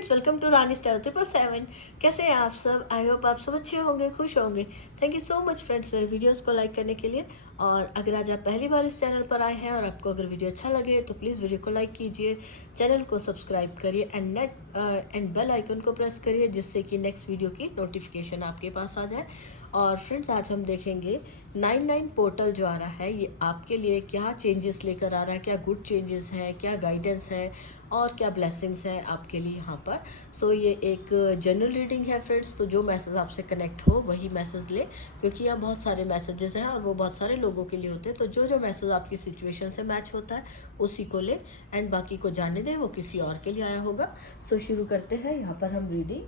Friends, welcome to Rani style 777। कैसे हैं आप सब? आई होप आप सब अच्छे होंगे, खुश होंगे। Thank you so much friends मेरे वीडियोस को लाइक करने के लिए। और अगर आज आप पहली बार इस चैनल पर आए हैं और आपको अगर वीडियो अच्छा लगे तो प्लीज़ वीडियो को लाइक कीजिए, चैनल को सब्सक्राइब करिए एंड बेल आइकन को प्रेस करिए, जिससे कि नेक्स्ट वीडियो की नोटिफिकेशन आपके पास आ जाए। और फ्रेंड्स, आज हम देखेंगे 99 पोर्टल जो आ रहा है, ये आपके लिए क्या चेंजेस लेकर आ रहा है, क्या गुड चेंजेस है, क्या गाइडेंस है और क्या ब्लेसिंग्स है आपके लिए यहाँ पर। सो ये एक जनरल रीडिंग है फ्रेंड्स, तो जो मैसेज आपसे कनेक्ट हो वही मैसेज ले, क्योंकि यहाँ बहुत सारे मैसेजेस हैं और वो बहुत सारे लोगों के लिए होते हैं। तो जो जो मैसेज आपकी सिचुएशन से मैच होता है उसी को ले एंड बाकी को जाने दें, वो किसी और के लिए आया होगा। सो शुरू करते हैं। यहाँ पर हम रीडिंग,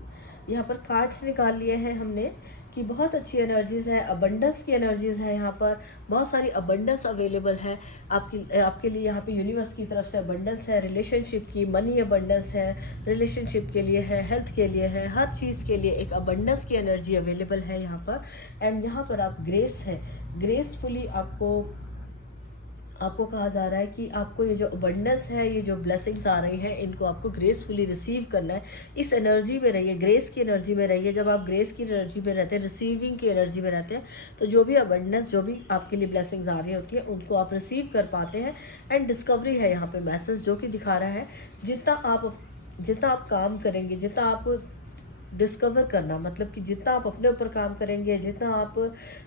यहाँ पर कार्ड्स निकाल लिए हैं हमने कि बहुत अच्छी एनर्जीज़ है, अबंडेंस की एनर्जीज़ है। यहाँ पर बहुत सारी अबंडेंस अवेलेबल है आपके लिए। यहाँ पे यूनिवर्स की तरफ से अबंडेंस है, रिलेशनशिप की, मनी अबंडेंस है, रिलेशनशिप के लिए है, हेल्थ के लिए है, हर चीज़ के लिए एक अबंडेंस की एनर्जी अवेलेबल है यहाँ पर। एंड यहाँ पर आप ग्रेस है, ग्रेसफुली आपको कहा जा रहा है कि आपको ये जो अबंडेंस है, ये जो ब्लेसिंग्स आ रही हैं, इनको आपको ग्रेसफुली रिसीव करना है। इस एनर्जी में रहिए, ग्रेस की एनर्जी में रहिए। जब आप ग्रेस की एनर्जी में रहते हैं, रिसीविंग की एनर्जी में रहते हैं, तो जो भी अबंडेंस, जो भी आपके लिए ब्लेसिंग्स आ रही होती है, उनको आप रिसीव कर पाते हैं। एंड डिस्कवरी है यहाँ पे मैसेज जो कि दिखा रहा है, जितना आप काम करेंगे, जितना आप डिस्कवर करना, मतलब कि जितना आप अपने ऊपर काम करेंगे, जितना आप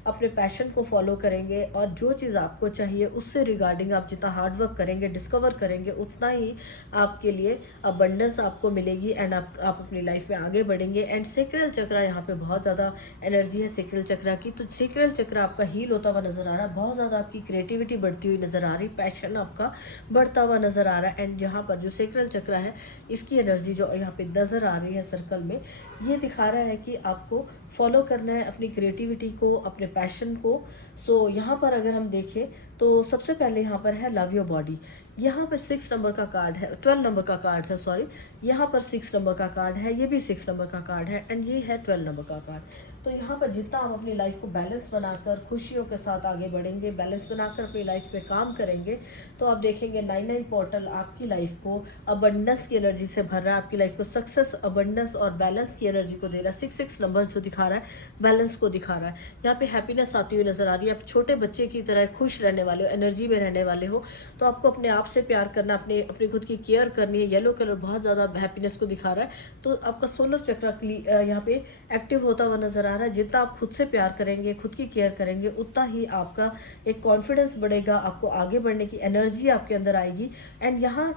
अपने पैशन को फॉलो करेंगे और जो चीज़ आपको चाहिए उससे रिगार्डिंग आप जितना हार्ड वर्क करेंगे, डिस्कवर करेंगे, उतना ही आपके लिए अबंडेंस आपको मिलेगी एंड आप अपनी लाइफ में आगे बढ़ेंगे। एंड सेक्रल चक्र, यहाँ पे बहुत ज़्यादा एनर्जी है सेक्रल चक्र की। तो सेक्रल चक्र आपका हील होता हुआ नज़र आ रहा है, बहुत ज़्यादा आपकी क्रिएटिविटी बढ़ती हुई नज़र आ रही, पैशन आपका बढ़ता हुआ नज़र आ रहा है। एंड जहाँ पर जो सेक्रल चक्र है, इसकी एनर्जी जो यहाँ पे नज़र आ रही है सर्कल में, ये दिखा रहा है कि आपको फॉलो करना है अपनी क्रिएटिविटी को, अपने पैशन को। सो यहाँ पर अगर हम देखें तो सबसे पहले यहाँ पर है लव योर बॉडी। यहाँ पर 6 नंबर का कार्ड है, 12 नंबर का कार्ड है, सॉरी। यहाँ पर 6 नंबर का कार्ड है, ये भी 6 नंबर का कार्ड है एंड ये है 12 नंबर का कार्ड। तो यहाँ पर जितना आप अपनी लाइफ को बैलेंस बनाकर खुशियों के साथ आगे बढ़ेंगे, बैलेंस बनाकर अपनी लाइफ में काम करेंगे, तो आप देखेंगे 99 पोर्टल आपकी लाइफ को अबंडेंस की एनर्जी से भर रहा है, आपकी लाइफ को सक्सेस, अबंडेंस और बैलेंस की एनर्जी को दे रहा है। 6 नंबर जो दिखा रहा है बैलेंस को दिखा रहा है। यहाँ पे हैप्पीनेस आती हुई नजर आ रही है। आप छोटे बच्चे की तरह खुश रहने वाले हो, एनर्जी में रहने वाले हो। तो आपको अपने आप से प्यार करना, अपने खुद की केयर करनी है। येलो कलर बहुत ज़्यादा हैप्पीनेस को दिखा रहा है। तो आपका सोलर चक्र यहाँ पे एक्टिव होता हुआ नजर आ रहा है। जितना आप खुद से प्यार करेंगे, खुद की केयर करेंगे, उतना ही आपका एक कॉन्फिडेंस बढ़ेगा, आपको आगे बढ़ने की एनर्जी आपके अंदर आएगी। एंड यहाँ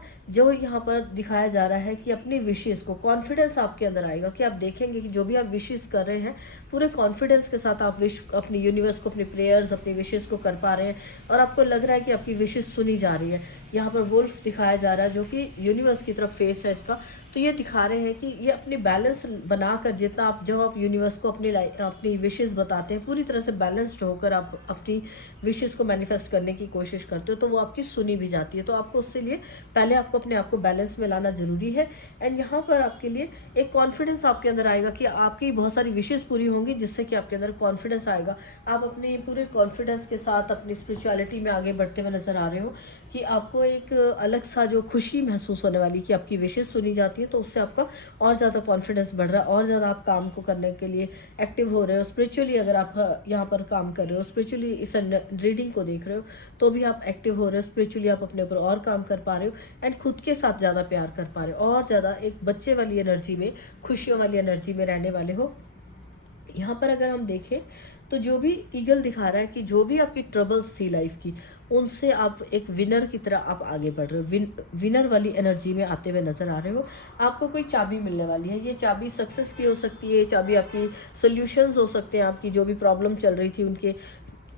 पर दिखाया जा रहा है कि अपनी विशेष को, कॉन्फिडेंस आपके अंदर आएगा कि आप देखेंगे कि जो भी आप विशेष कर रहे हैं, पूरे कॉन्फिडेंस के साथ आप अपनी यूनिवर्स को, अपनी प्रेयर्स, अपनी विशेष को कर पा रहे हैं और आपको लग रहा है कि आपकी विशेष सुनी जा रही है। यहाँ पर वुल्फ दिखाया जा रहा है जो कि यूनिवर्स की तरफ फेस है इसका। तो ये दिखा रहे हैं कि ये अपनी बैलेंस बनाकर, जितना आप, जब आप यूनिवर्स को अपनी विशेष बताते हैं, पूरी तरह से बैलेंस्ड होकर आप अपनी विशेष को मैनिफेस्ट करने की कोशिश करते हो, तो वो आपकी सुनी भी जाती है। तो आपको उससे लिए पहले आपको अपने आप को बैलेंस में लाना जरूरी है। एंड यहाँ पर आपके लिए एक कॉन्फिडेंस आपके अंदर आएगा कि आपकी बहुत सारी विशेष पूरी होंगी, जिससे कि आपके अंदर कॉन्फिडेंस आएगा। आप अपने पूरे कॉन्फिडेंस के साथ अपनी स्पिरिचुअलिटी में आगे बढ़ते हुए नजर आ रहे हो कि आपको एक अलग सा जो खुशी महसूस होने वाली कि आपकी विशेष सुनी जाती है। तो उससे आपका और ज़्यादा कॉन्फिडेंस बढ़ रहा है, और ज़्यादा आप काम को करने के लिए एक्टिव हो रहे हो। स्पिरिचुअली अगर आप यहाँ पर काम कर रहे हो, स्पिरिचुअली इस रीडिंग को देख रहे हो, तो भी आप एक्टिव हो रहे हो। स्पिरिचुअली आप अपने ऊपर और काम कर पा रहे हो एंड खुद के साथ ज़्यादा प्यार कर पा रहे हो, और ज़्यादा एक बच्चे वाली एनर्जी में, खुशियों वाली एनर्जी में रहने वाले हो। यहाँ पर अगर हम देखें तो जो भी ईगल दिखा रहा है कि जो भी आपकी ट्रबल्स थी लाइफ की, उनसे आप एक विनर की तरह आप आगे बढ़ रहे हो, विनर वाली एनर्जी में आते हुए नजर आ रहे हो। आपको कोई चाबी मिलने वाली है, ये चाबी सक्सेस की हो सकती है, ये चाबी आपकी सोल्यूशंस हो सकते हैं, आपकी जो भी प्रॉब्लम चल रही थी उनके,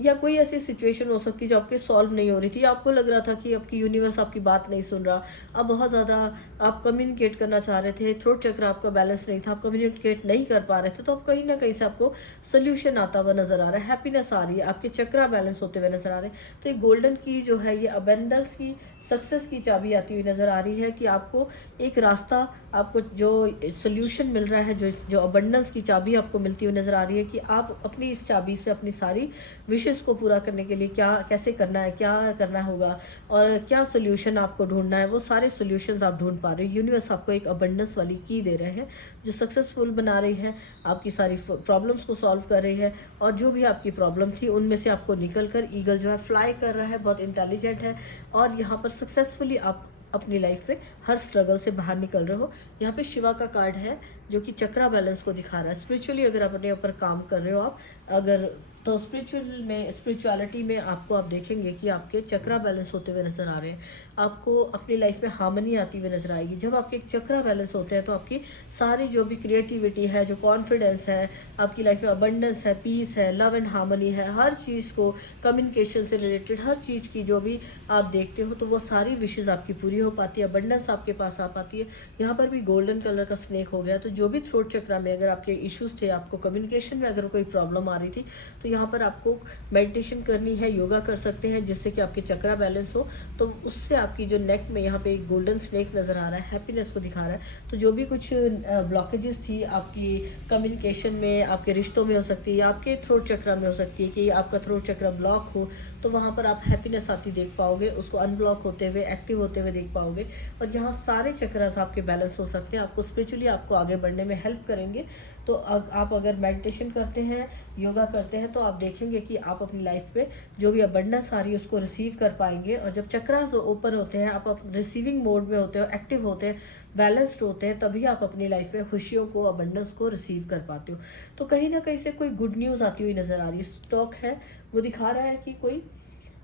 या कोई ऐसी सिचुएशन हो सकती है जो आपके सॉल्व नहीं हो रही थी, आपको लग रहा था कि आपकी यूनिवर्स आपकी बात नहीं सुन रहा। अब बहुत ज़्यादा आप कम्युनिकेट करना चाह रहे थे, थ्रोट चक्र आपका बैलेंस नहीं था, आप कम्युनिकेट नहीं कर पा रहे थे, तो अब कहीं ना कहीं से आपको सोल्यूशन आता हुआ नजर आ रहा है, हैप्पीनेस आ रही है, आपके चक्रा बैलेंस होते हुए नजर आ रहे हैं। तो ये गोल्डन की जो है, ये अबेंडेंस की सक्सेस की चाबी आती हुई नज़र आ रही है कि आपको एक रास्ता, आपको जो सॉल्यूशन मिल रहा है, जो जो अबंडेंस की चाबी आपको मिलती हुई नज़र आ रही है कि आप अपनी इस चाबी से अपनी सारी विशेस को पूरा करने के लिए क्या कैसे करना है, क्या करना होगा और क्या सॉल्यूशन आपको ढूंढना है, वो सारे सॉल्यूशंस आप ढूंढ पा रहे हो। यूनिवर्स आपको एक अबंडेंस वाली की दे रहे हैं जो सक्सेसफुल बना रही है, आपकी सारी प्रॉब्लम्स को सॉल्व कर रही है, और जो भी आपकी प्रॉब्लम थी उनमें से आपको निकल कर ईगल जो है फ्लाई कर रहा है, बहुत इंटेलिजेंट है, और यहाँ पर सक्सेसफुली आप अपनी लाइफ में हर स्ट्रगल से बाहर निकल रहे हो। यहाँ पे शिवा का कार्ड है जो कि चक्रा बैलेंस को दिखा रहा है। स्पिरिचुअली अगर अपने ऊपर काम कर रहे हो आप, अगर तो स्पिरिचुअलिटी में आपको आप देखेंगे कि आपके चक्रा बैलेंस होते हुए नज़र आ रहे हैं। आपको अपनी लाइफ में हार्मनी आती हुई नज़र आएगी। जब आपके चक्रा बैलेंस होते हैं तो आपकी सारी जो भी क्रिएटिविटी है, जो कॉन्फिडेंस है, आपकी लाइफ में अबंडेंस है, पीस है, लव एंड हार्मनी है, हर चीज़ को, कम्युनिकेशन से रिलेटेड हर चीज़ की जो भी आप देखते हो तो वो सारी विशेज़ आपकी पूरी हो पाती है, अबंडेंस आपके पास आ पाती है। यहाँ पर भी गोल्डन कलर का स्नेक हो गया। तो जो भी थ्रोट चक्रा में अगर आपके इश्यूज थे, आपको कम्युनिकेशन में अगर कोई प्रॉब्लम आ रही थी, तो यहाँ पर आपको मेडिटेशन करनी है, योगा कर सकते हैं जिससे कि आपके चक्रा बैलेंस हो। तो उससे आपकी जो नेक में यहाँ पे एक गोल्डन स्नेक नज़र आ रहा है, हैप्पीनेस को दिखा रहा है। तो जो भी कुछ ब्लॉकेजेस थी आपकी कम्युनिकेशन में, आपके रिश्तों में हो सकती है, आपके थ्रोट चक्रा में हो सकती है कि आपका थ्रोट चक्रा ब्लॉक हो, तो वहाँ पर आप हैप्पीनेस आती देख पाओगे, उसको अनब्लॉक होते हुए, एक्टिव होते हुए देख पाओगे। और यहाँ सारे चक्रास आपके बैलेंस हो सकते हैं, आपको स्पिरिचुअली आपको आगे बढ़ने में हेल्प करेंगे। तो आप अगर मेडिटेशन करते हैं, योगा करते हैं, तो आप देखेंगे कि आप अपनी लाइफ में जो भी अबंडेंस आ रही है उसको रिसीव कर पाएंगे। और जब चक्रास ओपन होते हैं, आप रिसीविंग मोड में होते हो, एक्टिव होते हैं, बैलेंस्ड होते हैं, तभी आप अपनी लाइफ में खुशियों को, अबंडेंस को रिसीव कर पाते हो। तो कहीं ना कहीं से कोई गुड न्यूज़ आती हुई नज़र आ रही है। स्टॉक है वो दिखा रहा है कि कोई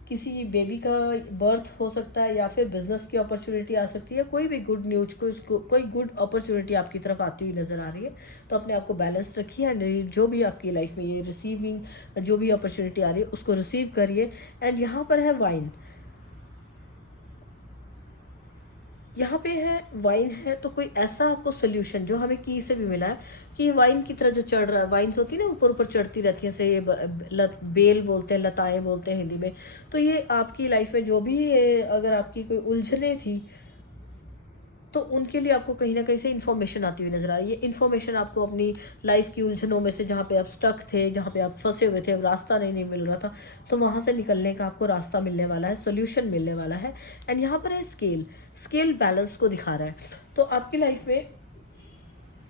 किसी बेबी का बर्थ हो सकता है, या फिर बिजनेस की अपॉर्चुनिटी आ सकती है, कोई भी गुड न्यूज को कोई गुड अपॉर्चुनिटी आपकी तरफ आती हुई नज़र आ रही है। तो अपने आप को बैलेंस रखिए, एंड जो भी आपकी लाइफ में ये रिसीविंग जो भी अपॉर्चुनिटी आ रही है उसको रिसीव करिए। एंड यहाँ पर है वाइन, यहाँ पे है वाइन है, तो कोई ऐसा आपको सोल्यूशन जो हमें की से भी मिला है कि वाइन की तरह जो चढ़ रहा है, वाइन्स होती है ना ऊपर ऊपर चढ़ती रहती है, से ये बेल बोलते हैं, लताएं बोलते हैं हिंदी में। तो ये आपकी लाइफ में जो भी अगर आपकी कोई उलझने थी, तो उनके लिए आपको कहीं ना कहीं से इन्फॉर्मेशन आती हुई नजर आ रही है। इन्फॉर्मेशन आपको अपनी लाइफ की उलझनों में से, जहाँ पे आप स्टक थे, जहाँ पे आप फंसे हुए थे, अब रास्ता नहीं मिल रहा था, तो वहाँ से निकलने का आपको रास्ता मिलने वाला है, सोल्यूशन मिलने वाला है। एंड यहाँ पर है स्केल, स्केल बैलेंस को दिखा रहा है। तो आपकी लाइफ में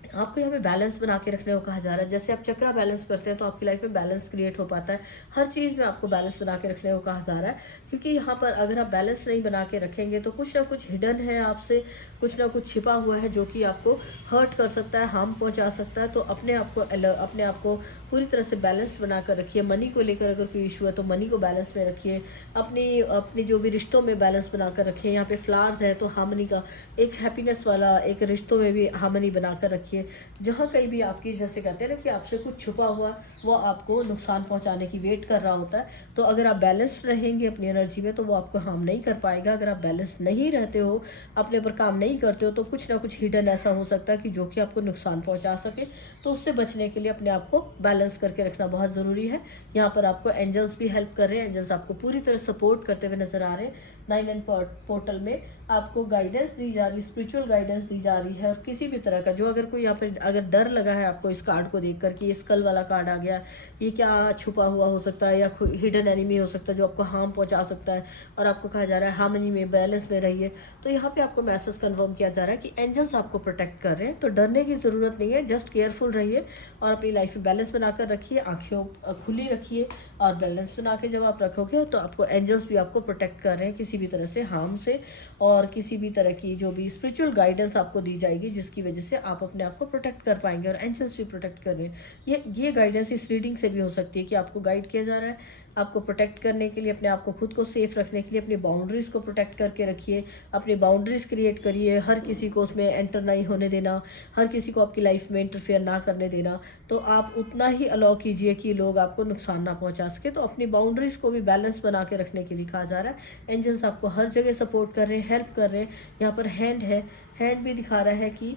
आपको यहाँ पे बैलेंस बना के रखने को कहा जा रहा है। जैसे आप चक्रा बैलेंस करते हैं तो आपकी लाइफ में बैलेंस क्रिएट हो पाता है। हर चीज़ में आपको बैलेंस बना के रखने को कहा जा रहा है, क्योंकि यहाँ पर अगर आप बैलेंस नहीं बना के रखेंगे तो कुछ ना कुछ हिडन है आपसे, कुछ ना कुछ छिपा हुआ है जो कि आपको हर्ट कर सकता है, हार्म पहुँचा सकता है। तो अपने आप को पूरी तरह से बैलेंस्ड बना कर रखिए। मनी को लेकर अगर कोई इशू है तो मनी को बैलेंस में रखिए। अपनी जो भी रिश्तों में बैलेंस बना कर रखिए। यहाँ पे फ्लावर्स है तो हार्मनी का एक हैप्पीनेस वाला एक रिश्तों में भी हार्मनी बना कर रखिए। जहाँ कहीं भी आपकी, जैसे कहते हैं ना कि आपसे कुछ छुपा हुआ वो आपको नुकसान पहुँचाने की वेट कर रहा होता है, तो अगर आप बैलेंस्ड रहेंगे अपनी एनर्जी में तो वो आपको हार्म नहीं कर पाएगा। अगर आप बैलेंस्ड नहीं रहते हो, अपने ऊपर काम नहीं करते हो, तो कुछ ना कुछ हिडन ऐसा हो सकता है कि जो कि आपको नुकसान पहुँचा सके। तो उससे बचने के लिए अपने आप को बैलेंस करके रखना बहुत ज़रूरी है। यहाँ पर आपको एंजल्स भी हेल्प कर रहे हैं, एंजल्स आपको पूरी तरह सपोर्ट करते हुए नजर आ रहे हैं। 9 पोर्टल में आपको गाइडेंस दी जा रही, स्पिरिचुअल गाइडेंस दी जा रही है। और किसी भी तरह का जो, अगर कोई यहाँ पे अगर डर लगा है आपको इस कार्ड को देखकर कि ये स्कल वाला कार्ड आ गया, ये क्या छुपा हुआ हो सकता है या हिडन एनिमी हो सकता है जो आपको हार्म पहुंचा सकता है, और आपको कहा जा रहा है हार्मनी में, बैलेंस में रहिए, तो यहाँ पे आपको मैसेज कन्फर्म किया जा रहा है कि एंजल्स आपको प्रोटेक्ट कर रहे हैं। तो डरने की ज़रूरत नहीं है, जस्ट केयरफुल रहिए और अपनी लाइफ में बैलेंस बनाकर रखिए, आँखें खुली रखिए, और बैलेंस बना के जब आप रखोगे तो आपको एंजल्स भी आपको प्रोटेक्ट कर रहे हैं किसी भी तरह से हार्म से, और किसी भी तरह की जो भी स्पिरिचुअल गाइडेंस आपको दी जाएगी जिसकी वजह से आप अपने आप को प्रोटेक्ट कर पाएंगे, और एंजल्स भी प्रोटेक्ट कर रहे हैं। ये गाइडेंस इस रीडिंग से भी हो सकती है कि आपको गाइड किया जा रहा है आपको प्रोटेक्ट करने के लिए, अपने आप को खुद को सेफ रखने के लिए अपनी बाउंड्रीज़ को प्रोटेक्ट करके रखिए, अपनी बाउंड्रीज़ क्रिएट करिए, हर किसी को उसमें एंटर नहीं होने देना, हर किसी को आपकी लाइफ में इंटरफेयर ना करने देना। तो आप उतना ही अलाउ कीजिए कि लोग आपको नुकसान ना पहुंचा सके। तो अपनी बाउंड्रीज़ को भी बैलेंस बना के रखने के लिए कहा जा रहा है। एंजल्स आपको हर जगह सपोर्ट कर रहे हैं, हेल्प कर रहे हैं। यहाँ पर हैंड है, हैंड भी दिखा रहा है कि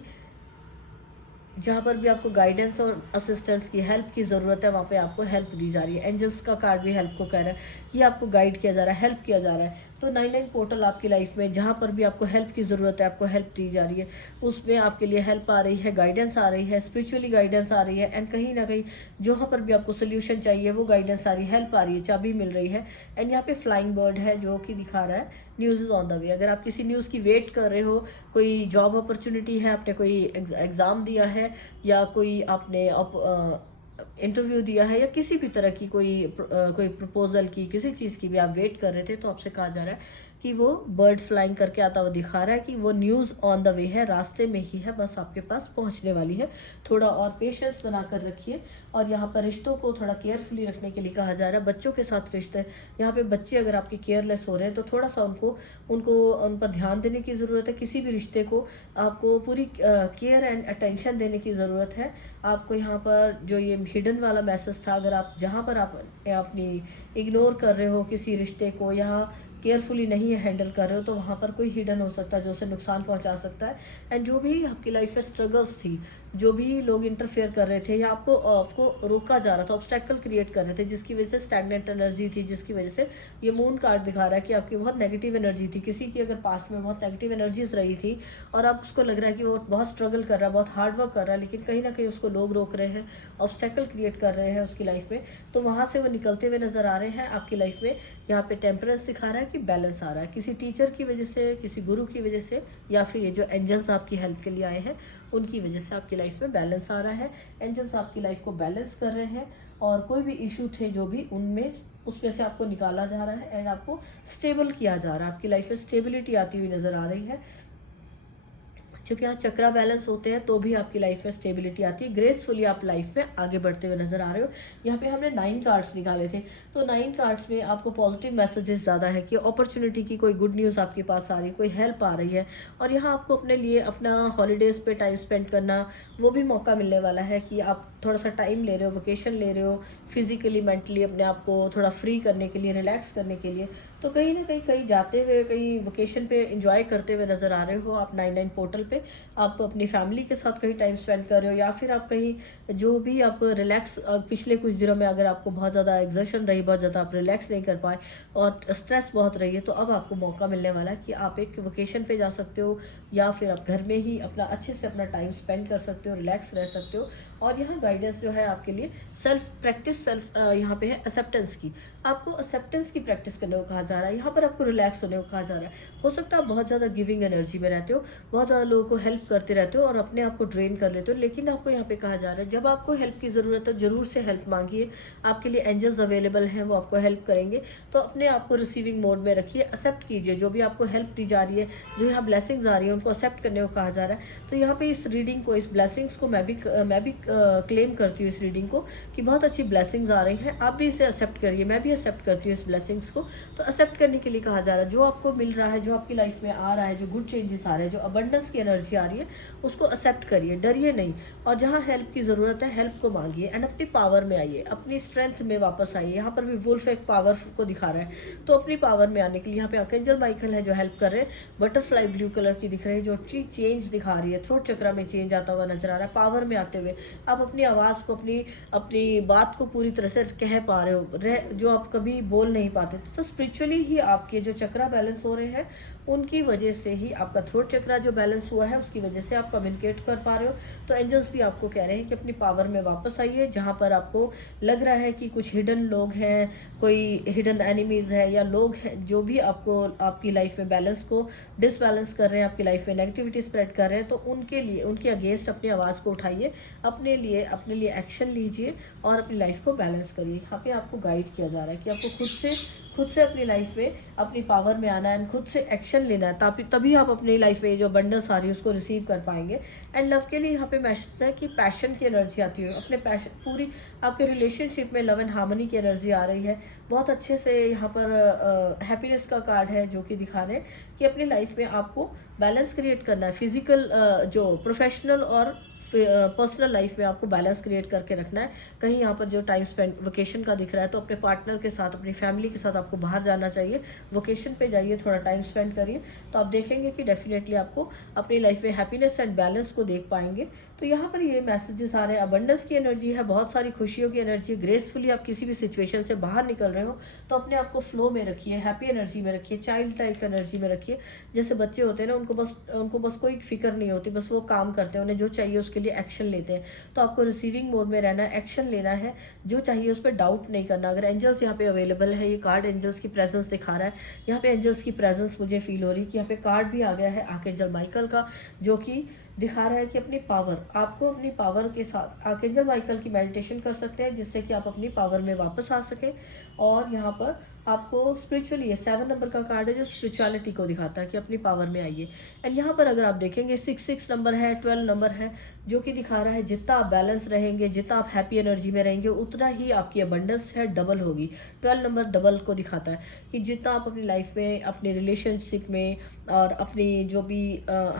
जहाँ पर भी आपको गाइडेंस और असिस्टेंस की हेल्प की ज़रूरत है, वहाँ पे आपको हेल्प दी जा रही है। एंजल्स का कार्ड भी हेल्प को कह रहा है, ये आपको गाइड किया जा रहा है, हेल्प किया जा रहा है। तो 99 पोर्टल आपकी लाइफ में जहाँ पर भी आपको हेल्प की ज़रूरत है, आपको हेल्प दी जा रही है, उसमें आपके लिए हेल्प आ रही है, गाइडेंस आ रही है, स्पिरिचुअली गाइडेंस आ रही है, एंड कहीं ना कहीं जहाँ पर भी आपको सोल्यूशन चाहिए वो गाइडेंस आ रही है, हेल्प आ रही है, चाबी मिल रही है। एंड यहाँ पे फ्लाइंग बर्ड है जो कि दिखा रहा है न्यूज़ इज़ ऑन द वे। अगर आप किसी न्यूज़ की वेट कर रहे हो, कोई जॉब अपॉर्चुनिटी है, आपने कोई एग्ज़ाम दिया है, या कोई आपने इंटरव्यू दिया है, या किसी भी तरह की कोई प्रपोजल की, किसी चीज़ की भी आप वेट कर रहे थे, तो आपसे कहा जा रहा है कि वो बर्ड फ्लाइंग करके आता हुआ दिखा रहा है कि वो न्यूज़ ऑन द वे है, रास्ते में ही है, बस आपके पास पहुंचने वाली है। थोड़ा और पेशेंस बना कर रखिए। और यहाँ पर रिश्तों को थोड़ा केयरफुली रखने के लिए कहा जा रहा है। बच्चों के साथ रिश्ते, यहाँ पे बच्चे अगर आपके केयरलेस हो रहे हैं तो थोड़ा सा उनको उन पर ध्यान देने की ज़रूरत है। किसी भी रिश्ते को आपको पूरी केयर एंड अटेंशन देने की ज़रूरत है। आपको यहाँ पर जो ये हिडन वाला मैसेज था, अगर आप जहाँ पर आप अपनी इग्नोर कर रहे हो किसी रिश्ते को, या केयरफुली नहीं हैंडल कर रहे हो, तो वहाँ पर कोई हिडन हो सकता है जो उसे नुकसान पहुँचा सकता है। एंड जो भी आपकी लाइफ में स्ट्रगल्स थी, जो भी लोग इंटरफेयर कर रहे थे, या आपको आपको रोका जा रहा था, ऑब्स्टेकल क्रिएट कर रहे थे, जिसकी वजह से स्टैग्नेंट एनर्जी थी, जिसकी वजह से ये मून कार्ड दिखा रहा है कि आपकी बहुत नेगेटिव एनर्जी थी, किसी की अगर पास्ट में बहुत नेगेटिव एनर्जीज रही थी, और अब उसको लग रहा है कि वो बहुत स्ट्रगल कर रहा है, बहुत हार्ड वर्क कर रहा है, लेकिन कहीं ना कहीं उसको लोग रोक रहे हैं, ऑब्स्टेकल क्रिएट कर रहे हैं उसकी लाइफ में, तो वहाँ से वो निकलते हुए नजर आ रहे हैं आपकी लाइफ में। यहाँ पे टेम्परेंस दिखा रहा है कि बैलेंस आ रहा है, किसी टीचर की वजह से, किसी गुरु की वजह से, या फिर ये जो एंजल्स आपकी हेल्प के लिए आए हैं उनकी वजह से आपकी लाइफ में बैलेंस आ रहा है। एंजल्स आपकी लाइफ को बैलेंस कर रहे हैं, और कोई भी इशू थे जो भी उनमें, उसमें से आपको निकाला जा रहा है, एंड आपको स्टेबल किया जा रहा है। आपकी लाइफ में स्टेबिलिटी आती हुई नजर आ रही है। जब यहाँ चक्रा बैलेंस होते हैं तो भी आपकी लाइफ में स्टेबिलिटी आती है, ग्रेसफुली आप लाइफ में आगे बढ़ते हुए नजर आ रहे हो। यहाँ पे हमने 9 कार्ड्स निकाले थे, तो 9 कार्ड्स में आपको पॉजिटिव मैसेजेस ज़्यादा है कि अपॉर्चुनिटी की कोई गुड न्यूज़ आपके पास आ रही है, कोई हेल्प आ रही है, और यहाँ आपको अपने लिए अपना हॉलीडेज़ पे टाइम स्पेंड करना, वो भी मौका मिलने वाला है कि आप थोड़ा सा टाइम ले रहे हो, वेकेशन ले रहे हो, फिजिकली मेंटली अपने आप को थोड़ा फ्री करने के लिए, रिलैक्स करने के लिए। तो कहीं ना कहीं जाते हुए, कहीं वेकेशन पे एंजॉय करते हुए नज़र आ रहे हो आप 99 पोर्टल पे। आप अपनी फैमिली के साथ कहीं टाइम स्पेंड कर रहे हो, या फिर आप कहीं जो भी आप रिलैक्स, पिछले कुछ दिनों में अगर आपको बहुत ज़्यादा एग्जर्शन रही, बहुत ज़्यादा आप रिलैक्स नहीं कर पाए और स्ट्रेस बहुत रही है, तो अब आपको मौका मिलने वाला है कि आप एक वेकेशन पे जा सकते हो, या फिर आप घर में ही अपना अच्छे से अपना टाइम स्पेंड कर सकते हो, रिलैक्स रह सकते हो। और यहाँ गाइडेंस जो है आपके लिए सेल्फ प्रैक्टिस, सेल्फ यहाँ पे है एक्सेप्टेंस की। आपको एक्सेप्टेंस की प्रैक्टिस करने को कहा जा रहा है, यहाँ पर आपको रिलैक्स होने को कहा जा रहा है। हो सकता है आप बहुत ज़्यादा गिविंग एनर्जी में रहते हो, बहुत ज़्यादा लोगों को हेल्प करते रहते हो और अपने आप को ड्रेन कर लेते हो, लेकिन आपको यहाँ पे कहा जा रहा है जब आपको हेल्प की ज़रूरत है ज़रूर से हेल्प मांगिए। आपके लिए एंजल्स अवेलेबल हैं, वो आपको हेल्प करेंगे। तो अपने आप को रिसीविंग मोड में रखिए, एक्सेप्ट कीजिए जो भी आपको हेल्प दी जा रही है, जो यहाँ ब्लेसिंग्स आ रही है, उनको एक्सेप्ट करने को कहा जा रहा है। तो यहाँ पे इस रीडिंग को, इस ब्लेसिंग्स को मैं भी क्लेम करती हूँ इस रीडिंग को, कि बहुत अच्छी ब्लेसिंग्स आ रही हैं। आप भी इसे एक्सेप्ट करिए, मैं भी एक्सेप्ट करती हूँ इस ब्लेसिंग्स को। तो एक्सेप्ट करने के लिए कहा जा रहा है, जो आपको मिल रहा है, जो आपकी लाइफ में आ रहा है, जो गुड चेंजेस आ रहे हैं, जो अबंडेंस की एनर्जी आ रही है, उसको एक्सेप्ट करिए, डरिए नहीं। और जहाँ हेल्प की ज़रूरत है, हेल्प को मांगिए, एंड अपनी पावर में आइए, अपनी स्ट्रेंथ में वापस आइए। यहाँ पर भी वुल्फ एक पावर को दिखा रहा है, तो अपनी पावर में आने के लिए यहाँ पे आर्कएंजल माइकल है जो हेल्प कर रहे हैं। बटरफ्लाई ब्लू कलर की दिख रही है, जो चेंज दिखा रही है, थ्रोट चक्रा में चेंज आता हुआ नजर आ रहा है। पावर में आते हुए आप अपनी आवाज़ को, अपनी बात को पूरी तरह से कह पा रहे हो, जो आप कभी बोल नहीं पाते थे। तो स्पिरिचुअली ही आपके जो चक्रा बैलेंस हो रहे हैं, उनकी वजह से ही आपका थ्रोट चक्रा जो बैलेंस हुआ है, उसकी वजह से आप कम्युनिकेट कर पा रहे हो। तो एंजल्स भी आपको कह रहे हैं कि अपनी पावर में वापस आइए। जहाँ पर आपको लग रहा है कि कुछ हिडन लोग हैं, कोई हिडन एनिमीज है, या लोग हैं जो भी आपको आपकी लाइफ में बैलेंस को डिसबैलेंस कर रहे हैं, आपकी लाइफ में नेगेटिविटी स्प्रेड कर रहे हैं, तो उनके लिए, उनके अगेंस्ट अपनी आवाज़ को उठाइए, अपने लिए एक्शन लीजिए और अपनी लाइफ को बैलेंस करिए। यहाँ पे आपको गाइड किया जा रहा है कि आपको खुद से अपनी लाइफ में अपनी पावर में आना है, खुद से एक्शन लेना है, ताकि तभी आप अपनी लाइफ में जो अबंडेंस आ रही है उसको रिसीव कर पाएंगे। एंड लव के लिए यहाँ पे मैसेज है कि पैशन की एनर्जी आती है, अपने पैशन, पूरी आपके रिलेशनशिप में लव एंड हार्मनी की एनर्जी आ रही है बहुत अच्छे से। यहाँ पर हैप्पीनेस का कार्ड है जो कि दिखा रहे हैं कि अपनी लाइफ में आपको बैलेंस क्रिएट करना है, फिजिकल जो प्रोफेशनल और पर्सनल लाइफ में आपको बैलेंस क्रिएट करके रखना है। कहीं यहाँ पर जो टाइम स्पेंड वेकेशन का दिख रहा है, तो अपने पार्टनर के साथ, अपनी फैमिली के साथ आपको बाहर जाना चाहिए, वेकेशन पे जाइए, थोड़ा टाइम स्पेंड करिए, तो आप देखेंगे कि डेफिनेटली आपको अपनी लाइफ में हैप्पीनेस एंड बैलेंस उसको देख पाएंगे। तो यहाँ पर ये मैसेजेस आ रहे हैं, अबंडेंस की एनर्जी है, बहुत सारी खुशियों की एनर्जी, ग्रेसफुली आप किसी भी सिचुएशन से बाहर निकल रहे हो तो अपने आप को फ्लो में रखिए, हैप्पी एनर्जी में रखिए, चाइल्ड टाइप एनर्जी में रखिए। जैसे बच्चे होते हैं ना, उनको बस कोई फिक्र नहीं होती, बस वो काम करते हैं, उन्हें जो चाहिए उसके लिए एक्शन लेते हैं। तो आपको रिसीविंग मोड में रहना है, एक्शन लेना है, जो चाहिए उस पर डाउट नहीं करना। अगर एंजल्स यहाँ पे अवेलेबल है, ये कार्ड एंजल्स की प्रेजेंस दिखा रहा है, यहाँ पे एंजल्स की प्रेजेंस मुझे फील हो रही है कि यहाँ पे कार्ड भी आ गया है आर्कएंजल माइकल का, जो कि दिखा रहा है कि अपनी पावर, आपको अपनी पावर के साथ आर्कएंजल माइकल की मेडिटेशन कर सकते हैं, जिससे कि आप अपनी पावर में वापस आ सकें। और यहाँ पर आपको स्पिरिचुअली, ये 7 नंबर का कार्ड है जो स्पिरिचुअलिटी को दिखाता है कि अपनी पावर में आइए। एंड यहाँ पर अगर आप देखेंगे 6 नंबर है, 12 नंबर है, जो कि दिखा रहा है जितना आप बैलेंस रहेंगे, जितना आप हैप्पी एनर्जी में रहेंगे, उतना ही आपकी अबंडेंस है डबल होगी। 12 नंबर डबल को दिखाता है कि जितना आप अपनी लाइफ में, अपने रिलेशनशिप में और अपनी जो भी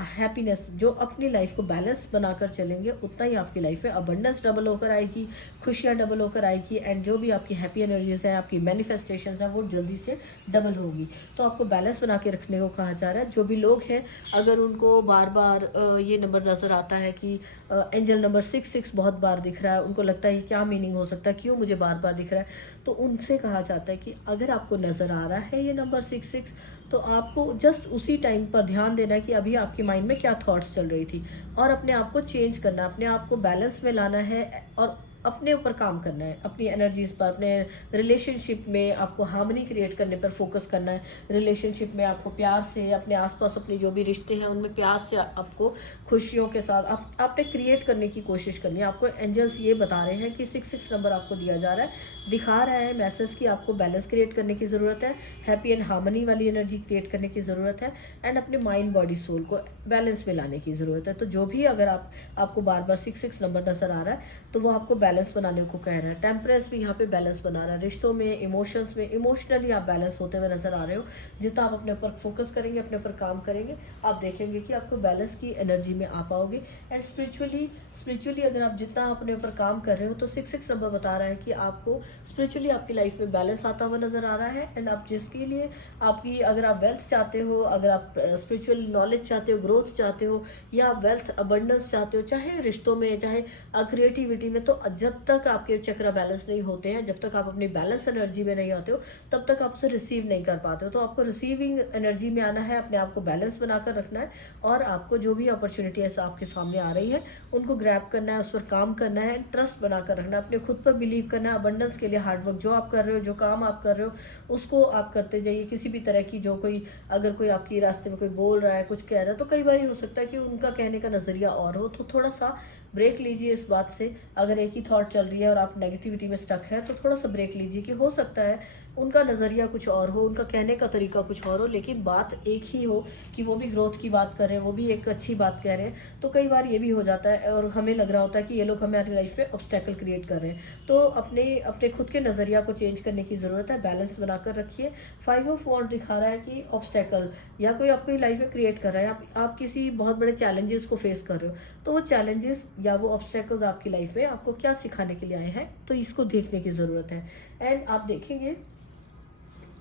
हैप्पीनेस, जो अपनी लाइफ को बैलेंस बनाकर चलेंगे, उतना ही आपकी लाइफ में अबंडेंस डबल होकर आएगी, खुशियाँ डबल होकर आएगी। एंड जो भी आपकी हैप्पी एनर्जीज हैं, आपकी मैनिफेस्टेशन हैं, वो जल्दी से डबल होगी। तो आपको बैलेंस बना के रखने को कहा जा रहा है। जो भी लोग हैं, अगर उनको बार बार ये नंबर नज़र आता है कि एंजल नंबर 66 बहुत बार दिख रहा है, उनको लगता है क्या मीनिंग हो सकता है, क्यों मुझे बार बार दिख रहा है, तो उनसे कहा जाता है कि अगर आपको नज़र आ रहा है ये नंबर 66, तो आपको जस्ट उसी टाइम पर ध्यान देना है कि अभी आपके माइंड में क्या थॉट्स चल रही थी, और अपने आप को चेंज करना है, अपने आप को बैलेंस में लाना है, और अपने ऊपर काम करना है, अपनी एनर्जीज पर, अपने रिलेशनशिप में आपको हार्मनी क्रिएट करने पर फोकस करना है। रिलेशनशिप में आपको प्यार से, अपने आसपास अपने जो भी रिश्ते हैं उनमें प्यार से आपको खुशियों के साथ आपने क्रिएट करने की कोशिश करनी है। आपको एंजल्स ये बता रहे हैं कि 66 नंबर आपको दिया जा रहा है, दिखा रहा है मैसेज कि आपको बैलेंस क्रिएट करने की ज़रूरत है, हैप्पी एंड हार्मनी वाली एनर्जी क्रिएट करने की ज़रूरत है, एंड अपने माइंड बॉडी सोल को बैलेंस में लाने की ज़रूरत है। तो जो भी अगर आपको बार बार 66 नंबर नज़र आ रहा है, तो वो आपको बैलेंस बनाने को कह रहा है। टेम्परेंस भी यहाँ पे बैलेंस बना रहा है, रिश्तों में, इमोशंस में, इमोशनली आप बैलेंस होते हुए नजर आ रहे हो। जितना आप अपने ऊपर फोकस करेंगे, अपने ऊपर काम करेंगे, आप देखेंगे कि आपको बैलेंस की एनर्जी में आ पाओगे। एंड स्पिरिचुअली अगर आप जितना अपने ऊपर काम कर रहे हो, तो 66 नंबर बता रहा है कि आपको स्पिरिचुअली आपकी लाइफ में बैलेंस आता हुआ नजर आ रहा है। एंड आप जिसके लिए आपकी, अगर आप वेल्थ चाहते हो, अगर आप स्पिरिचुअल नॉलेज चाहते हो, ग्रोथ चाहते हो, या आप वेल्थ अबंडेंस चाहते हो, चाहे रिश्तों में, चाहे क्रिएटिविटी में, तो जब तक आपके चक्र बैलेंस नहीं होते हैं, जब तक आप अपनी बैलेंस एनर्जी में नहीं आते हो, तब तक आप उसे रिसीव नहीं कर पाते हो। तो आपको रिसीविंग एनर्जी में आना है, अपने आप को बैलेंस बनाकर रखना है, और आपको जो भी अपॉर्चुनिटीज आपके सामने आ रही है उनको ग्रैब करना है, उस पर काम करना है, ट्रस्ट बनाकर रखना है, अपने खुद पर बिलीव करना है। अबंडेंस के लिए हार्डवर्क जो आप कर रहे हो, जो काम आप कर रहे हो, उसको आप करते जाइए। किसी भी तरह की जो कोई, अगर कोई आपकी रास्ते में कोई बोल रहा है, कुछ कह रहा है, तो कई बार हो सकता है कि उनका कहने का नज़रिया और हो, तो थोड़ा सा ब्रेक लीजिए इस बात से। अगर एक ही थॉट चल रही है और आप नेगेटिविटी में स्टक है, तो थोड़ा सा ब्रेक लीजिए कि हो सकता है उनका नज़रिया कुछ और हो, उनका कहने का तरीका कुछ और हो, लेकिन बात एक ही हो कि वो भी ग्रोथ की बात कर रहे हैं, वो भी एक अच्छी बात कह रहे हैं। तो कई बार ये भी हो जाता है और हमें लग रहा होता है कि ये लोग हमारी लाइफ में ऑब्स्टेकल क्रिएट कर रहे हैं। तो अपने अपने खुद के नज़रिया को चेंज करने की ज़रूरत है, बैलेंस बनाकर रखिए। 5 ऑफ वॉन्ड दिखा रहा है कि ऑब्स्टेकल या कोई आपकी लाइफ में क्रिएट कर रहा है, आप किसी बहुत बड़े चैलेंजेस को फेस कर रहे हो, तो वो चैलेंजेस या वो ऑब्स्टेकल्स आपकी लाइफ में आपको क्या सिखाने के लिए आए हैं, तो इसको देखने की ज़रूरत है। एंड आप देखेंगे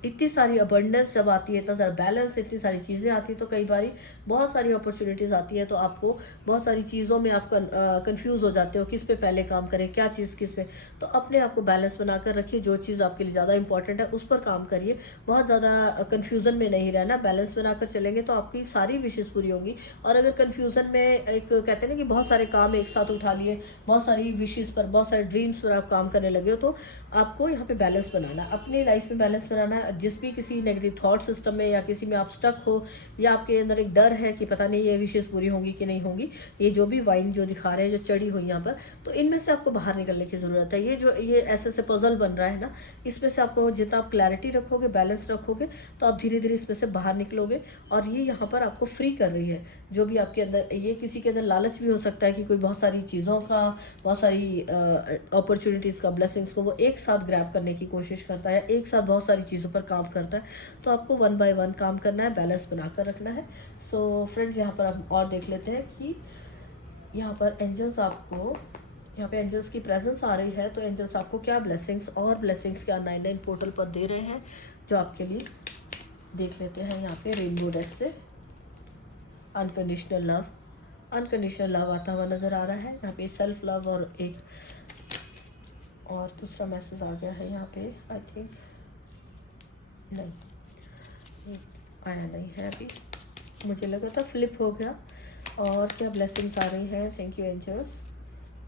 इतनी सारी अबंडेंस जब आती है, इतना सारा बैलेंस, इतनी सारी चीज़ें आती है, तो कई बार बहुत सारी अपॉर्चुनिटीज़ आती है, तो आपको बहुत सारी चीज़ों में आप कंफ्यूज हो जाते हो, किस पे पहले काम करें, क्या चीज़ किस पे। तो अपने आप को बैलेंस बनाकर रखिए, जो चीज़ आपके लिए ज़्यादा इंपॉर्टेंट है उस पर काम करिए, बहुत ज़्यादा कन्फ्यूज़न में नहीं रहना। बैलेंस बनाकर चलेंगे तो आपकी सारी विशेष पूरी होंगी। और अगर कन्फ्यूज़न में, एक कहते हैं ना कि बहुत सारे काम एक साथ उठा लिए, बहुत सारी विशेष पर, बहुत सारे ड्रीम्स पर आप काम करने लगे हो, तो आपको यहाँ पे बैलेंस बनाना, अपने लाइफ में बैलेंस बनाना है। जिस भी किसी नेगेटिव थॉट सिस्टम में या किसी में आप स्टक हो, या आपके अंदर एक डर है कि पता नहीं ये विशेष पूरी होंगी कि नहीं होंगी, ये जो भी वाइन जो दिखा रहे हैं, जो चढ़ी हुई यहाँ पर, तो इनमें से आपको बाहर निकलने की ज़रूरत है। ये ऐसे पजल बन रहा है ना, इसमें से आपको जितना आप क्लैरिटी रखोगे, बैलेंस रखोगे, तो आप धीरे धीरे इसमें से बाहर निकलोगे। और ये यहाँ पर आपको फ्री कर रही है, जो भी आपके अंदर, ये किसी के अंदर लालच भी हो सकता है कि कोई बहुत सारी चीज़ों का, बहुत सारी अपॉर्चुनिटीज़ का, ब्लेसिंग्स को वो एक साथ ग्रैब करने की कोशिश करता है, एक साथ बहुत सारी चीज़ों पर काम करता है। तो आपको 1 बाय 1 काम करना है, बैलेंस बनाकर रखना है। सो फ्रेंड्स, यहाँ पर आप और देख लेते हैं कि यहाँ पर एंजल्स आपको, यहाँ पे एंजल्स की प्रेजेंस आ रही है, तो एंजल्स आपको क्या ब्लेसिंग्स और ब्लेसिंग्स क्या 99 पोर्टल पर दे रहे हैं, जो आपके लिए देख लेते हैं। यहाँ पे रेनबो डेक से अनकंडीशनल लव, अनकंडीशनल लव आता हुआ नज़र आ रहा है। यहाँ पे सेल्फ लव और एक और दूसरा मैसेज आ गया है यहाँ पे, आई थिंक नहीं, ये आया नहीं है अभी, मुझे लगा था फ्लिप हो गया। और क्या ब्लेसिंग्स आ रही हैं, थैंक यू एंजल्स।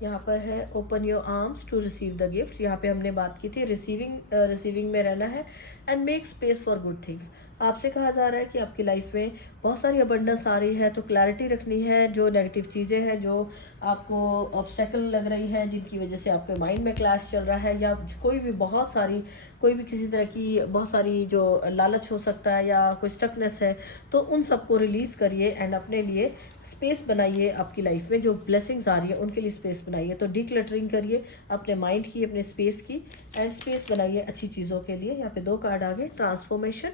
यहाँ पर है open your arms to receive the gift. यहाँ पे हमने बात की थी रिसीविंग में रहना है and make space for good things. आपसे कहा जा रहा है कि आपकी लाइफ में बहुत सारी अबंडेंस आ रही है, तो क्लैरिटी रखनी है। जो नेगेटिव चीज़ें हैं, जो आपको ऑब्स्टेकल लग रही हैं, जिनकी वजह से आपके माइंड में क्लैश चल रहा है, या कोई भी किसी तरह की बहुत सारी जो लालच हो सकता है या कोई स्टकनेस है, तो उन सबको रिलीज़ करिए एंड अपने लिए स्पेस बनाइए। आपकी लाइफ में जो ब्लेसिंग्स आ रही है उनके लिए स्पेस बनाइए। तो डिक्लटरिंग करिए अपने माइंड की, अपने स्पेस की, एंड स्पेस बनाइए अच्छी चीज़ों के लिए। यहाँ पे 2 कार्ड आगे, ट्रांसफॉर्मेशन,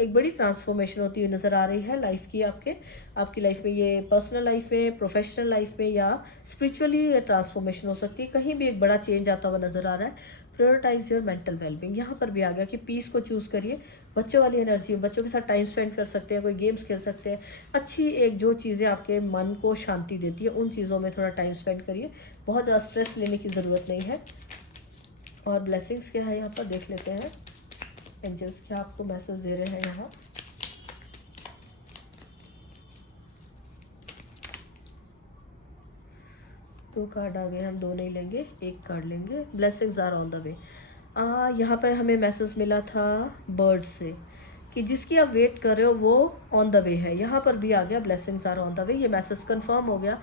एक बड़ी ट्रांसफॉर्मेशन होती हुई नज़र आ रही है लाइफ की, आपकी लाइफ में, ये पर्सनल लाइफ में, प्रोफेशनल लाइफ में, या स्पिरिचुअली ट्रांसफॉर्मेशन हो सकती है। कहीं भी एक बड़ा चेंज आता हुआ नज़र आ रहा है। प्रायोरिटाइज योर मेंटल वेलबींग, यहाँ पर भी आ गया कि पीस को चूज़ करिए। बच्चों वाली एनर्जी, बच्चों के साथ टाइम स्पेंड कर सकते हैं, कोई गेम्स खेल सकते हैं, अच्छी एक जो चीज़ें आपके मन को शांति देती है उन चीज़ों में थोड़ा टाइम स्पेंड करिए। बहुत ज़्यादा स्ट्रेस लेने की ज़रूरत नहीं है। और ब्लेसिंग्स क्या है यहाँ पर देख लेते हैं, एंजल्स क्या आपको मैसेज दे रहे हैं यहाँ। दो कार्ड आ गए, हम 2 नहीं लेंगे, एक कार्ड लेंगे। Blessings are on the way. यहाँ पर हमें मैसेज मिला था बर्ड से कि जिसकी आप वेट कर रहे हो वो ऑन द वे है। यहाँ पर भी आ गया blessings are on the way. ये मैसेज कंफर्म हो गया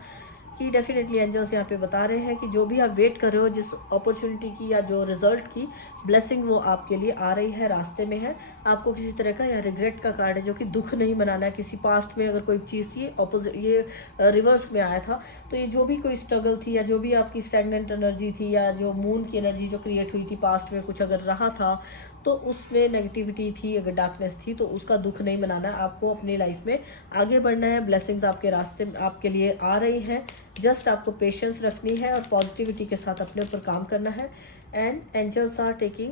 कि डेफिनेटली एंजल्स यहाँ पे बता रहे हैं कि जो भी आप वेट कर रहे हो, जिस अपॉर्चुनिटी की या जो रिजल्ट की ब्लेसिंग, वो आपके लिए आ रही है, रास्ते में है। आपको किसी तरह का या रिग्रेट का कार्ड है, जो कि दुख नहीं मनाना है। किसी पास्ट में अगर कोई चीज़ थी ऑपोजिट, ये रिवर्स में आया था, तो ये जो भी कोई स्ट्रगल थी या जो भी आपकी स्टैग्नेंट एनर्जी थी या जो मून की एनर्जी जो क्रिएट हुई थी पास्ट में, कुछ अगर रहा था तो उसमें नेगेटिविटी थी, अगर डार्कनेस थी, तो उसका दुख नहीं मनाना है। आपको अपनी लाइफ में आगे बढ़ना है। ब्लेसिंग्स आपके रास्ते में आपके लिए आ रही हैं। जस्ट आपको पेशेंस रखनी है और पॉजिटिविटी के साथ अपने ऊपर काम करना है। And angels are taking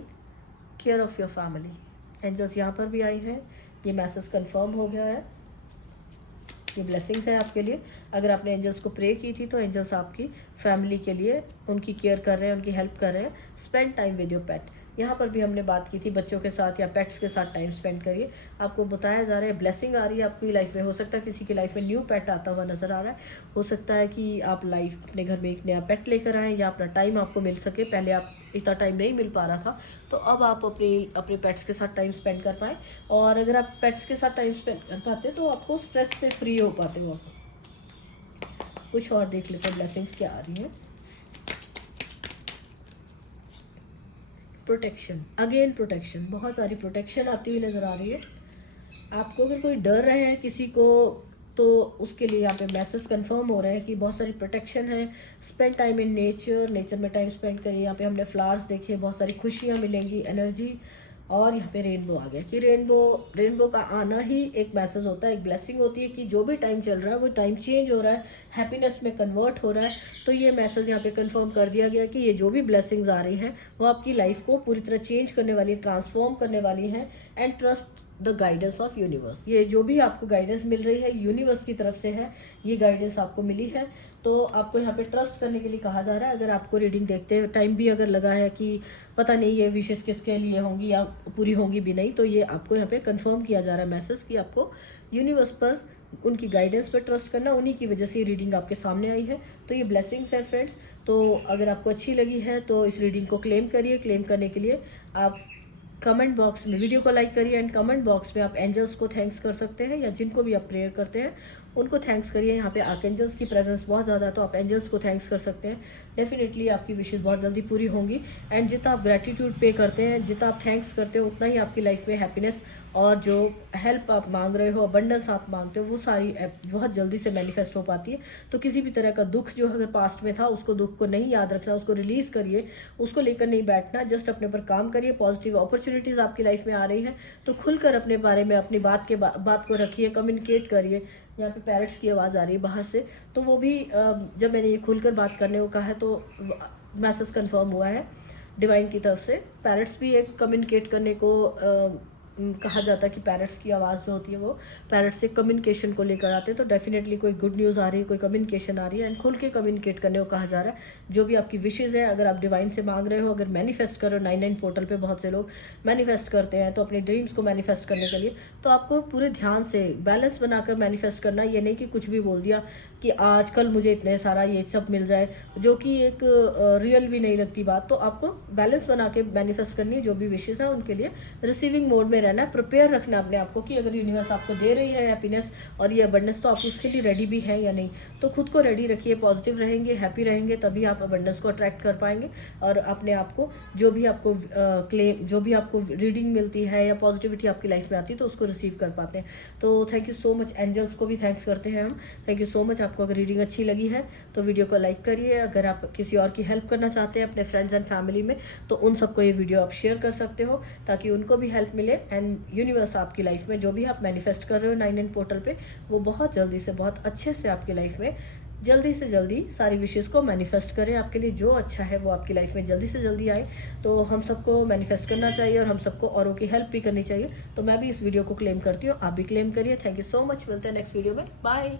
care of your family. Angels यहाँ पर भी आई हैं। ये मैसेज कंफर्म हो गया है। ये ब्लेसिंग्स है आपके लिए। अगर आपने एंजल्स को प्रे की थी तो एंजल्स आपकी फैमिली के लिए उनकी केयर कर रहे हैं, उनकी हेल्प कर रहे हैं। स्पेंड टाइम विद योर पेट। यहाँ पर भी हमने बात की थी बच्चों के साथ या पेट्स के साथ टाइम स्पेंड करिए। आपको बताया जा रहा है ब्लेसिंग आ रही है आपकी लाइफ में। हो सकता है किसी की लाइफ में न्यू पेट आता हुआ नज़र आ रहा है। हो सकता है कि आप लाइफ अपने घर में एक नया पेट लेकर आएँ या अपना टाइम आपको मिल सके। पहले आप इतना टाइम नहीं मिल पा रहा था, तो अब आप अपने पेट्स के साथ टाइम स्पेंड कर पाएँ। और अगर आप पेट्स के साथ टाइम स्पेंड कर पाते तो आपको स्ट्रेस से फ्री हो पाते हो। कुछ और देख लेते हैं ब्लेसिंग्स क्या आ रही है। प्रोटेक्शन, अगेन प्रोटेक्शन, बहुत सारी प्रोटेक्शन आती हुई नज़र आ रही है। आपको अगर कोई डर रहे हैं किसी को, तो उसके लिए यहाँ पे मैसेज कंफर्म हो रहे हैं कि बहुत सारी प्रोटेक्शन है। Spend time in nature, nature में टाइम स्पेंड करिए। यहाँ पे हमने फ्लावर्स देखे, बहुत सारी खुशियाँ मिलेंगी, एनर्जी। और यहाँ पे रेनबो आ गया कि रेनबो का आना ही एक मैसेज होता है, एक ब्लेसिंग होती है कि जो भी टाइम चल रहा है वो टाइम चेंज हो रहा है, हैप्पीनेस में कन्वर्ट हो रहा है। तो ये मैसेज यहाँ पे कंफर्म कर दिया गया कि ये जो भी ब्लेसिंग्स आ रही हैं वो आपकी लाइफ को पूरी तरह चेंज करने वाली, ट्रांसफॉर्म करने वाली हैं। And trust the guidance of universe. ये जो भी आपको गाइडेंस मिल रही है यूनिवर्स की तरफ से है, ये गाइडेंस आपको मिली है। तो आपको यहाँ पे ट्रस्ट करने के लिए कहा जा रहा है। अगर आपको रीडिंग देखते हैं टाइम भी अगर लगा है कि पता नहीं ये विशेष किसके लिए होंगी या पूरी होंगी भी नहीं, तो ये आपको यहाँ पे कंफर्म किया जा रहा है मैसेज कि आपको यूनिवर्स पर, उनकी गाइडेंस पर ट्रस्ट करना। उन्हीं की वजह से ये रीडिंग आपके सामने आई है। तो ये ब्लेसिंग्स है फ्रेंड्स। तो अगर आपको अच्छी लगी है तो इस रीडिंग को क्लेम करिए। क्लेम करने के लिए आप कमेंट बॉक्स में वीडियो को लाइक करिए एंड कमेंट बॉक्स में आप एंजल्स को थैंक्स कर सकते हैं, या जिनको भी आप प्रेयर करते हैं उनको थैंक्स करिए। यहाँ पे आर्कएंजल्स की प्रेजेंस बहुत ज़्यादा है, तो आप एंजल्स को थैंक्स कर सकते हैं। डेफिनेटली आपकी विशेष बहुत जल्दी पूरी होंगी। एंड जितना आप ग्रेटिट्यूड पे करते हैं, जितना आप थैंक्स करते हो, उतना ही आपकी लाइफ में हैप्पीनेस और जो हेल्प आप मांग रहे हो, अबंडेंस आप मांगते हो, वो सारी बहुत जल्दी से मैनिफेस्ट हो पाती है। तो किसी भी तरह का दुख जो अगर पास्ट में था, उसको दुख को नहीं याद रखना, उसको रिलीज़ करिए, उसको लेकर नहीं बैठना, जस्ट अपने पर काम करिए। पॉजिटिव अपॉर्चुनिटीज़ आपकी लाइफ में आ रही हैं, तो खुलकर अपने बारे में अपनी बात को रखिए, कम्युनिकेट करिए। यहाँ पे पैरट्स की आवाज़ आ रही है बाहर से, तो वो भी जब मैंने ये खुलकर बात करने को कहा है तो मैसेज कंफर्म हुआ है डिवाइन की तरफ से। पैरट्स भी एक कम्युनिकेट करने को कहा जाता है कि पैरट्स की आवाज़ जो होती है वो पैरट से कम्युनिकेशन को लेकर आते हैं। तो डेफिनेटली कोई गुड न्यूज़ आ रही है, कोई कम्युनिकेशन आ रही है, एंड खुल के कम्युनिकेट करने को कहा जा रहा है। जो भी आपकी विशेज़ हैं, अगर आप डिवाइन से मांग रहे हो, अगर मैनिफेस्ट कर रहे हो, 99 पोर्टल पे बहुत से लोग मैनिफेस्ट करते हैं, तो अपने ड्रीम्स को मैनिफेस्ट करने के लिए तो आपको पूरे ध्यान से बैलेंस बनाकर मैनिफेस्ट करना। ये नहीं कि कुछ भी बोल दिया कि आज कल मुझे इतने सारा ये सब मिल जाए, जो कि एक रियल भी नहीं लगती बात। तो आपको बैलेंस बना के मैनिफेस्ट करनी है। जो भी विशेज़ हैं उनके लिए रिसीविंग मोड में रहना है, प्रिपेयर रखना अपने आप को कि अगर यूनिवर्स आपको दे रही है हैप्पीनेस और ये अबंडेंस, तो आप उसके लिए रेडी भी हैं या नहीं। तो खुद को रेडी रखिए, पॉजिटिव रहेंगे, हैप्पी रहेंगे, तभी आप अबंडेंस को अट्रैक्ट कर पाएंगे। और अपने आप को जो भी आपको क्लेम, जो भी आपको रीडिंग मिलती है या पॉजिटिविटी आपकी लाइफ में आती है, तो उसको रिसीव कर पाते हैं। तो thank you so much, angels को भी थैंक्स करते हैं हम। Thank you so much. आपको अगर रीडिंग अच्छी लगी है तो वीडियो को लाइक करिए। अगर आप किसी और की हेल्प करना चाहते हैं अपने फ्रेंड्स एंड फैमिली में, तो उन सबको ये वीडियो आप शेयर कर सकते हो ताकि उनको भी हेल्प मिले। एंड यूनिवर्स आपकी लाइफ में जो भी आप मैनिफेस्ट कर रहे हो 99 पोर्टल पे, वो बहुत जल्दी से, बहुत अच्छे से आपकी लाइफ में जल्दी से जल्दी सारी विशेज़ को मैनिफेस्ट करें। आपके लिए जो अच्छा है वो आपकी लाइफ में जल्दी से जल्दी आए। तो हम सबको मैनिफेस्ट करना चाहिए और हम सबको औरों की हेल्प भी करनी चाहिए। तो मैं भी इस वीडियो को क्लेम करती हूँ, आप भी क्लेम करिए। Thank you so much. मिलते हैं नेक्स्ट वीडियो में। बाय।